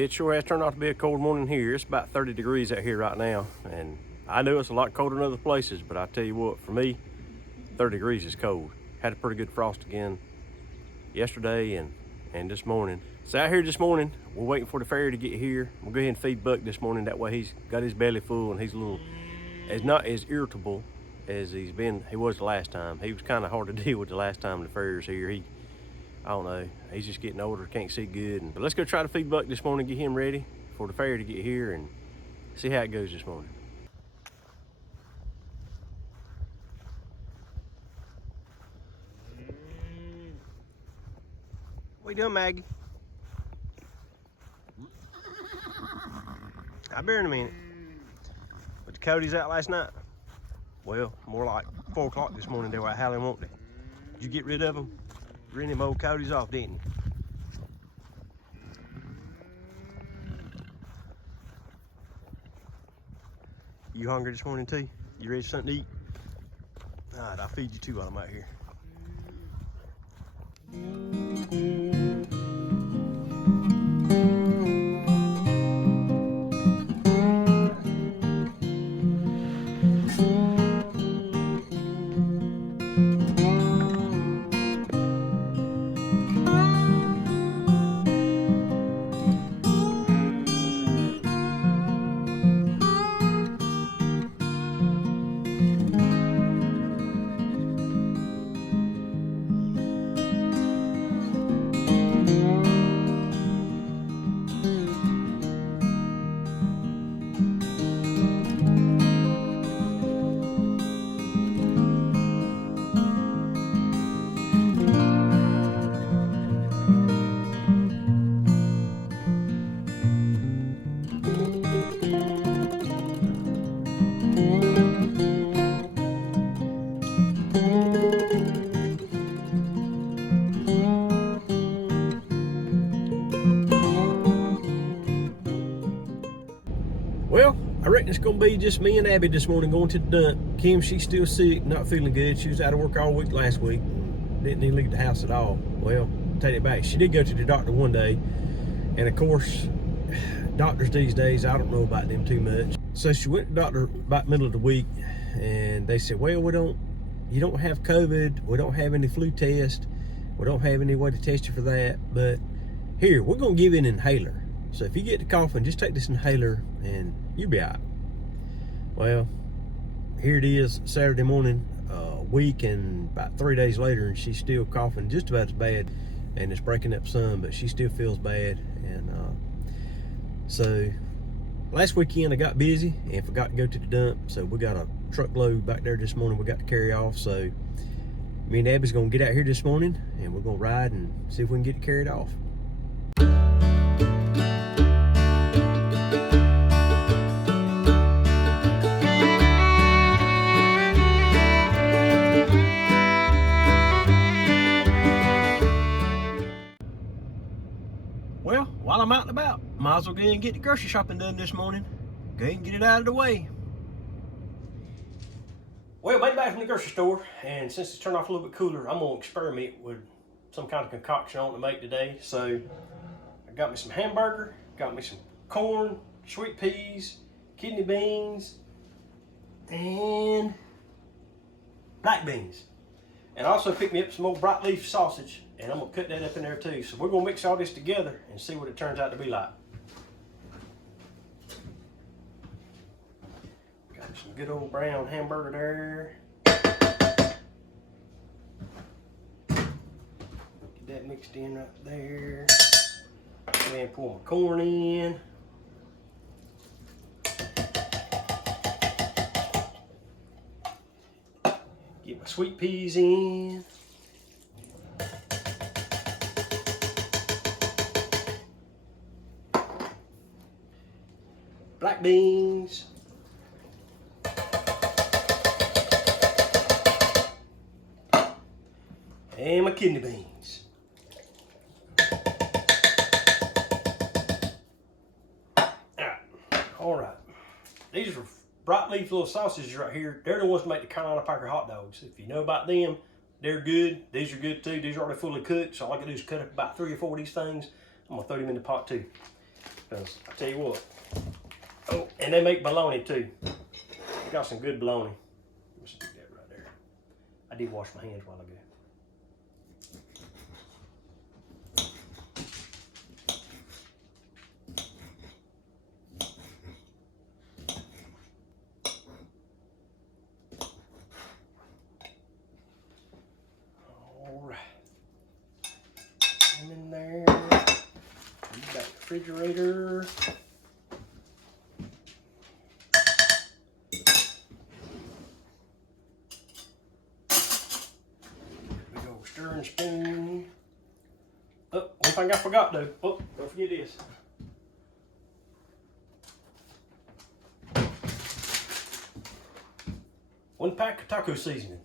It sure has turned out to be a cold morning here. It's about 30 degrees out here right now, and I know it's a lot colder in other places, but I tell you what, for me, 30 degrees is cold. Had a pretty good frost again yesterday and this morning. So out here this morning, we're waiting for the ferry to get here. We'll go ahead and feed Buck this morning. That way he's got his belly full and he's not as irritable as he was the last time. He was kind of hard to deal with the last time the ferry was here. I don't know, he's just getting older, can't see good. But let's go try to feed Buck this morning, get him ready for the ferry to get here and see how it goes this morning. What you doing, Maggie? I'll be here in a minute. But the Cody's out last night. Well, more like 4 o'clock this morning. They were out howling, won't they? Did you get rid of them? Ran them old Cody's off, didn't you? You hungry this morning too? You ready for something to eat? All right, I'll feed you too while I'm out here. Well, I reckon it's gonna be just me and Abby this morning going to the dump. Kim, she's still sick, not feeling good. She was out of work all week last week. Didn't even leave the house at all. Well, take it back. She did go to the doctor one day. And of course, doctors these days, I don't know about them too much. So she went to the doctor about middle of the week and they said, well, you don't have COVID. We don't have any flu test. We don't have any way to test you for that. But here, we're gonna give you an inhaler. So if you get to coughing, just take this inhaler and you'll be all right. Well, here it is Saturday morning, a week and about 3 days later, and she's still coughing just about as bad, and it's breaking up some, but she still feels bad. And so last weekend I got busy and forgot to go to the dump, so we got a truckload back there this morning we got to carry off. So me and Abby's gonna get out here this morning and we're gonna ride and see if we can get it carried off. Well, while I'm out and about, might as well go and get the grocery shopping done this morning. Go ahead and get it out of the way. Well, made it back from the grocery store, and since it's turned off a little bit cooler, I'm gonna experiment with some kind of concoction I want to make today. So I got me some hamburger, got me some corn, sweet peas, kidney beans, and black beans. And I also picked me up some old broadleaf sausage, and I'm gonna cut that up in there too. So we're gonna mix all this together and see what it turns out to be like. Got some good old brown hamburger there. Get that mixed in right there. Go ahead and pour my corn in. Get my sweet peas in. Black beans. And my kidney beans. All right. These are broadleaf little sausages right here. They're the ones that make the Carolina Piker hot dogs. If you know about them, they're good. These are good too. These are already fully cooked. So all I can do is cut up about 3 or 4 of these things. I'm gonna throw them in the pot too. Because I tell you what. Oh, and they make bologna too. Got some good bologna. Let's do that right there. I did wash my hands a while ago. In there, back refrigerator. Big old stirring spoon. Oh, one thing I forgot though. Oh, don't forget this. One pack of taco seasoning.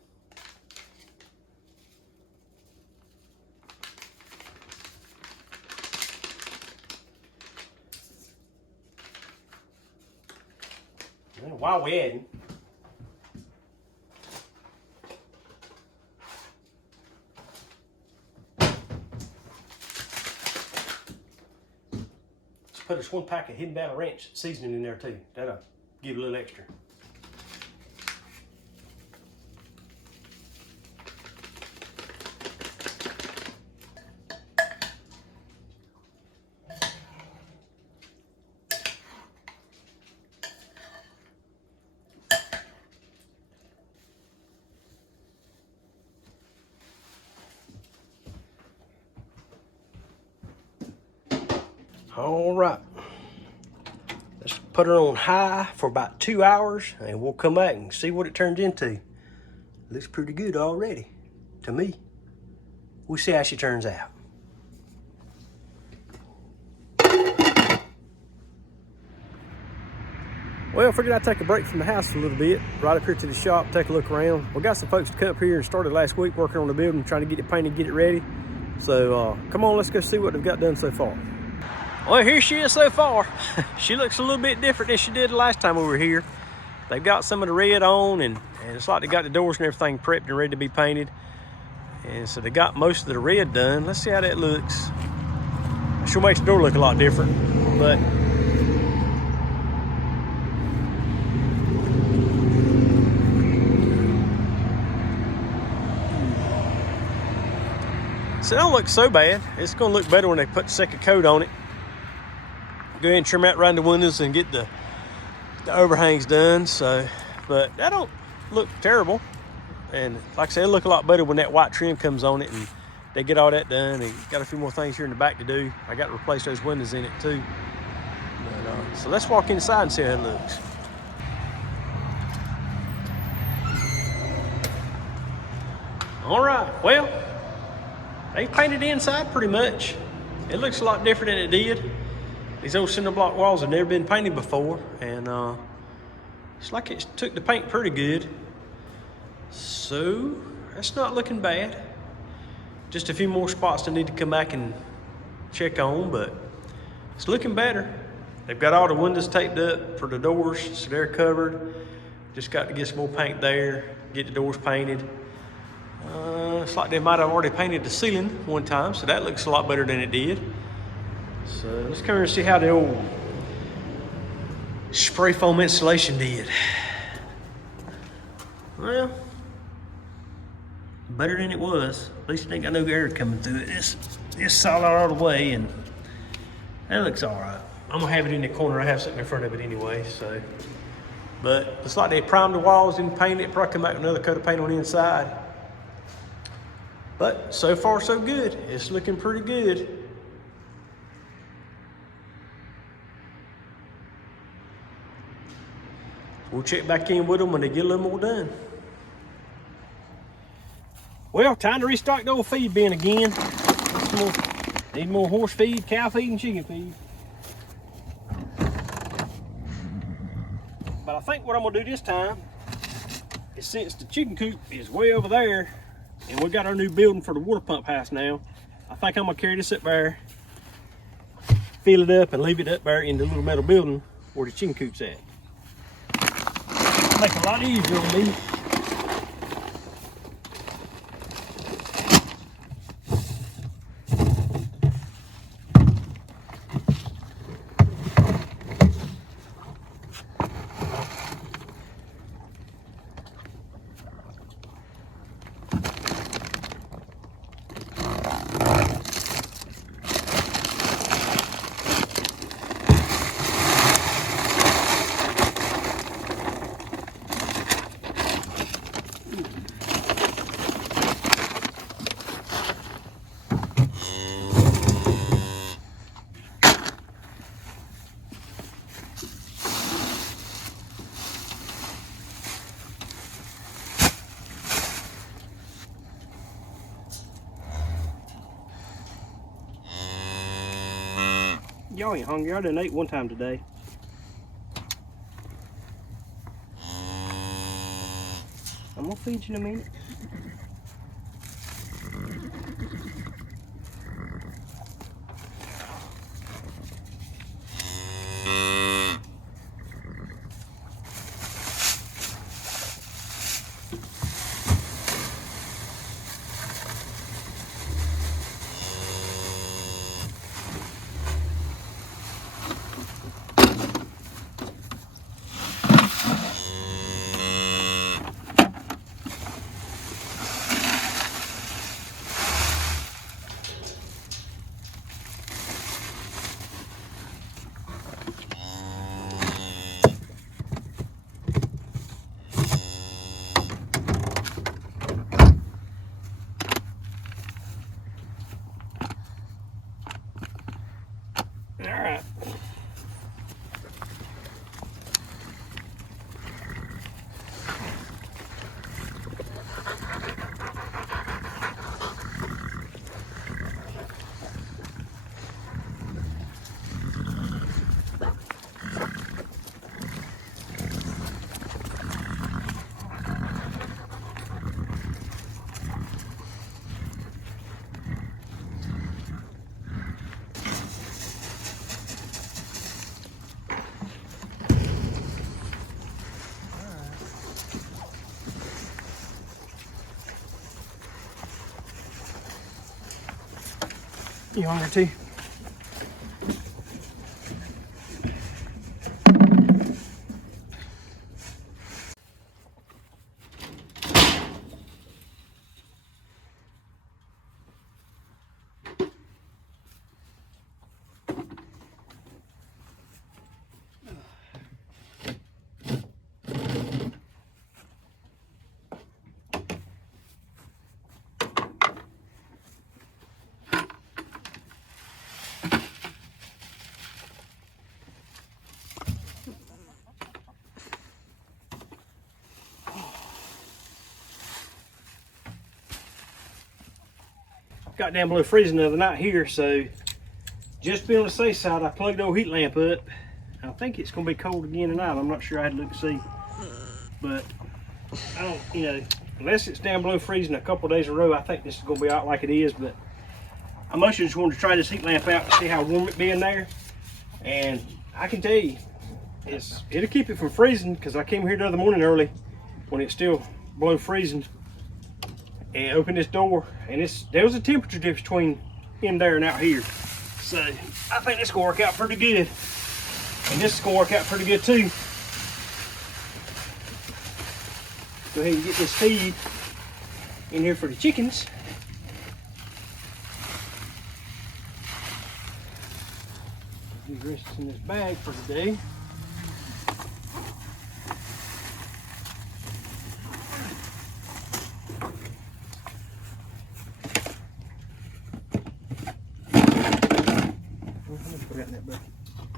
And while we're adding, let's put us 1 pack of Hidden Valley Ranch seasoning in there too. That'll give a little extra. All right, let's put her on high for about 2 hours and we'll come back and see what it turns into. Looks pretty good already to me. We'll see how she turns out. Well, I figured I'd take a break from the house a little bit, right up here to the shop, take a look around. We got some folks to come up here and started last week working on the building, trying to get it painted, get it ready. So come on, let's go see what they've got done so far. Well, here she is so far. She looks a little bit different than she did the last time we were here. They've got some of the red on, and it's like they got the doors and everything prepped and ready to be painted. And so they got most of the red done. Let's see how that looks. It sure makes the door look a lot different, but so it don't look so bad. It's gonna look better when they put the second coat on it. Go ahead and trim out around the windows and get the overhangs done. So, but that don't look terrible. And like I said, it'll look a lot better when that white trim comes on it and they get all that done. And got a few more things here in the back to do. I got to replace those windows in it too. But, so let's walk inside and see how it looks. All right, well, they painted the inside pretty much. It looks a lot different than it did. These old cinder block walls have never been painted before, and it's like it took the paint pretty good. So that's not looking bad. Just a few more spots to need to come back and check on, but it's looking better. They've got all the windows taped up for the doors, so they're covered. Just got to get some more paint there, get the doors painted. It's like they might have already painted the ceiling one time, so that looks a lot better than it did. So let's come here and see how the old spray foam insulation did. Well, better than it was. At least it ain't got no air coming through it. It's solid all the way, and that looks all right. I'm gonna have it in the corner. I have something in front of it anyway, so. But it's like they primed the walls and painted it. Probably come back with another coat of paint on the inside. But so far so good. It's looking pretty good. We'll check back in with them when they get a little more done. Well, time to restock the old feed bin again. Need more horse feed, cow feed, and chicken feed. But I think what I'm gonna do this time is, since the chicken coop is way over there and we got our new building for the water pump house now, I think I'm gonna carry this up there, fill it up, and leave it up there in the little metal building where the chicken coop's at. Make it a lot easier on me. Y'all ain't hungry. I done ate one time today. I'm gonna feed you in a minute. All right. You hungry too? Got down below freezing the other night here, so just to be on the safe side, I plugged the old heat lamp up. I think it's gonna be cold again tonight. I'm not sure. I had to look to see, but I don't, you know, unless it's down below freezing a couple of days in a row, I think this is gonna be out like it is. But I mostly just wanted to try this heat lamp out to see how warm it be in there, and I can tell you, it'll keep it from freezing, because I came here the other morning early when it's still below freezing and opened this door, and there was a temperature difference between in there and out here. So I think this is gonna work out pretty good, and this is gonna work out pretty good too. Go ahead and get this feed in here for the chickens. These rest in this bag for today.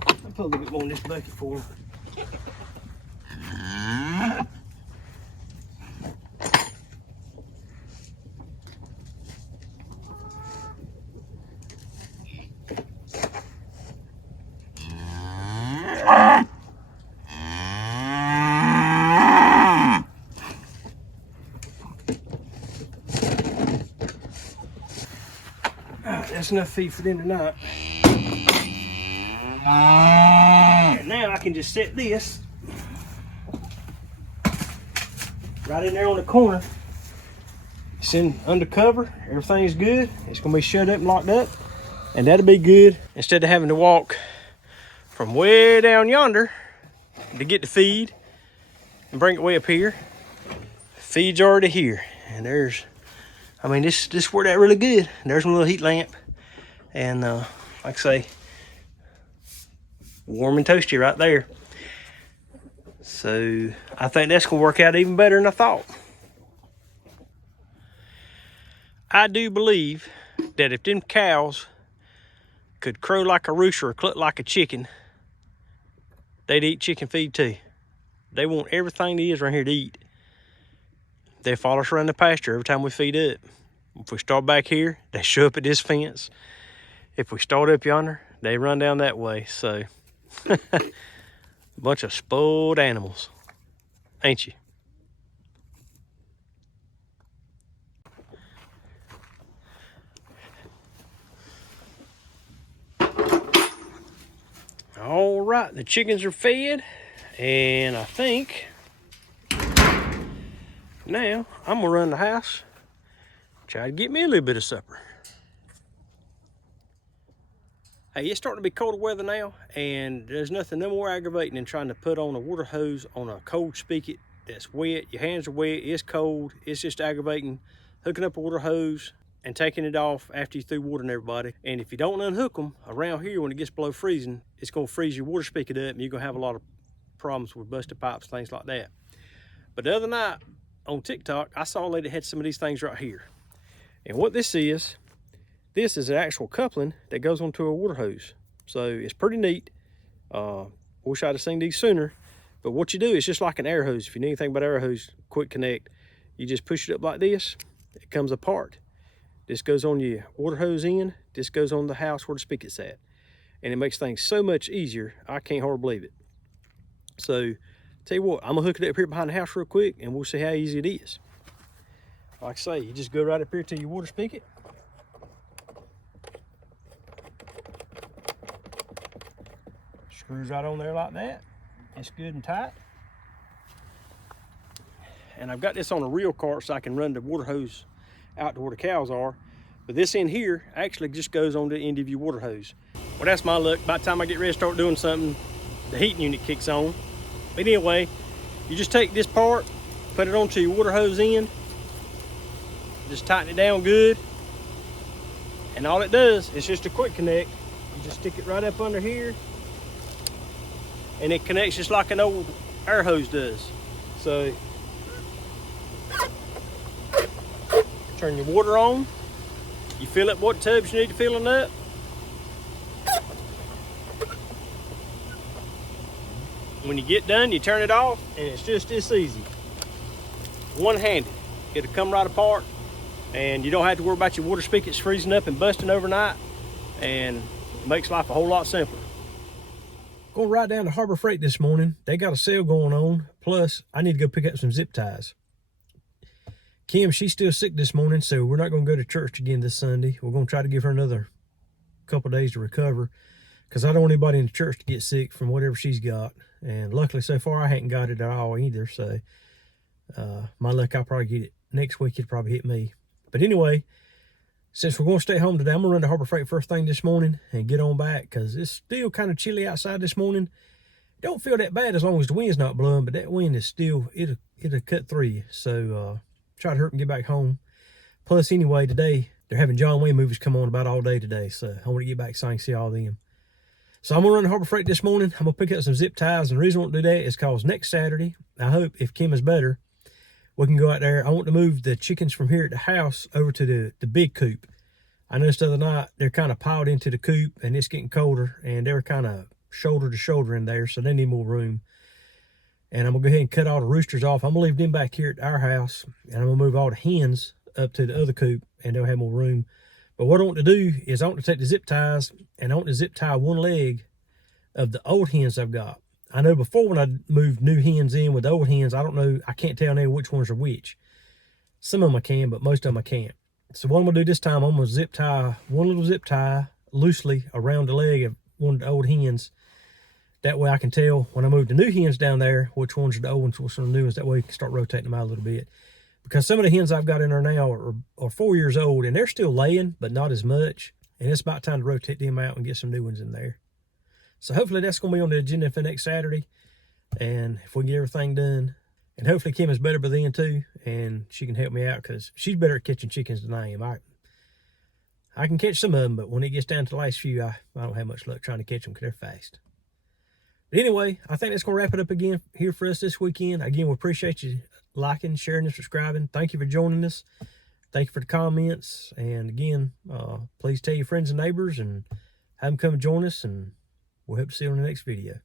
I'll put a little bit more in this bucket for them. That's enough feed for them tonight. And now I can just set this right in there on the corner. It's in undercover, everything's good. It's gonna be shut up and locked up, and that'll be good. Instead of having to walk from way down yonder to get the feed and bring it way up here, feed's already here. And there's, I mean, this worked out really good. There's my little heat lamp, and like I say, warm and toasty right there. So I think that's gonna work out even better than I thought. I do believe that if them cows could crow like a rooster or cluck like a chicken, they'd eat chicken feed too. They want everything there is around here to eat. They follow us around the pasture every time we feed up. If we start back here, they show up at this fence. If we start up yonder, They run down that way, so a bunch of spoiled animals, ain't you? All right, the chickens are fed, and I think now I'm gonna run the house, try to get me a little bit of supper. Hey, it's starting to be colder weather now, and there's nothing no more aggravating than trying to put on a water hose on a cold spigot that's wet. Your hands are wet, it's cold, it's just aggravating. Hooking up a water hose and taking it off after you threw watering everybody. And if you don't unhook them around here when it gets below freezing, it's gonna freeze your water spigot up and you're gonna have a lot of problems with busted pipes, things like that. But the other night on TikTok, I saw a lady that had some of these things right here. And what this is an actual coupling that goes onto a water hose. So it's pretty neat. Wish I'd have seen these sooner. But what you do is just like an air hose. If you know anything about air hose, quick connect. You just push it up like this, it comes apart. This goes on your water hose end, this goes on the house where the spigot's at. And it makes things so much easier, I can't hardly believe it. So, tell you what, I'm gonna hook it up here behind the house real quick and we'll see how easy it is. Like I say, you just go right up here to your water spigot. Screws right on there like that. It's good and tight. And I've got this on a reel cart so I can run the water hose out to where the cows are. But this end here actually just goes on the end of your water hose. Well, that's my luck. By the time I get ready to start doing something, the heating unit kicks on. But anyway, you just take this part, put it onto your water hose end, just tighten it down good. And all it does is just a quick connect. You just stick it right up under here and it connects just like an old air hose does. So, turn your water on. You fill up what tubs you need to fill up. When you get done, you turn it off, and it's just this easy. One-handed. It'll come right apart, and you don't have to worry about your water spigots freezing up and busting overnight, and it makes life a whole lot simpler. Going right down to Harbor Freight this morning. They got a sale going on. Plus, I need to go pick up some zip ties. Kim, she's still sick this morning, so we're not going to go to church again this Sunday. We're going to try to give her another couple days to recover because I don't want anybody in the church to get sick from whatever she's got. And luckily, so far, I hadn't got it at all either. So, my luck, I'll probably get it next week. It'll probably hit me. But anyway, since we're going to stay home today, I'm going to run to Harbor Freight first thing this morning and get on back because it's still kind of chilly outside this morning. Don't feel that bad as long as the wind's not blowing, but that wind is still, it'll cut through you. So, try to hurry and get back home. Plus, anyway, today, they're having John Wayne movies come on about all day today. So, I want to get back so I can see all of them. So, I'm going to run to Harbor Freight this morning. I'm going to pick up some zip ties. And the reason I want to do that is because next Saturday, I hope, if Kim is better, we can go out there. I want to move the chickens from here at the house over to the big coop. I noticed the other night, they're kind of piled into the coop, and it's getting colder, and they're kind of shoulder to shoulder in there, so they need more room. And I'm going to go ahead and cut all the roosters off. I'm going to leave them back here at our house, and I'm going to move all the hens up to the other coop, and they'll have more room. But what I want to do is I want to take the zip ties, and I want to zip tie one leg of the old hens I've got. I know before when I moved new hens in with the old hens, I don't know, I can't tell now which ones are which. Some of them I can, but most of them I can't. So what I'm going to do this time, I'm going to zip tie one little zip tie loosely around the leg of one of the old hens. That way I can tell when I move the new hens down there, which ones are the old ones, which ones are the new ones. That way you can start rotating them out a little bit. Because some of the hens I've got in there now are 4 years old, and they're still laying, but not as much. And it's about time to rotate them out and get some new ones in there. So hopefully that's going to be on the agenda for next Saturday. And if we can get everything done. And hopefully Kim is better by then too. And she can help me out because she's better at catching chickens than I am. I can catch some of them, but when it gets down to the last few, I don't have much luck trying to catch them because they're fast. But anyway, I think that's going to wrap it up again here for us this weekend. Again, we appreciate you liking, sharing, and subscribing. Thank you for joining us. Thank you for the comments. And again, please tell your friends and neighbors and have them come join us. And we'll hope to see you on the next video.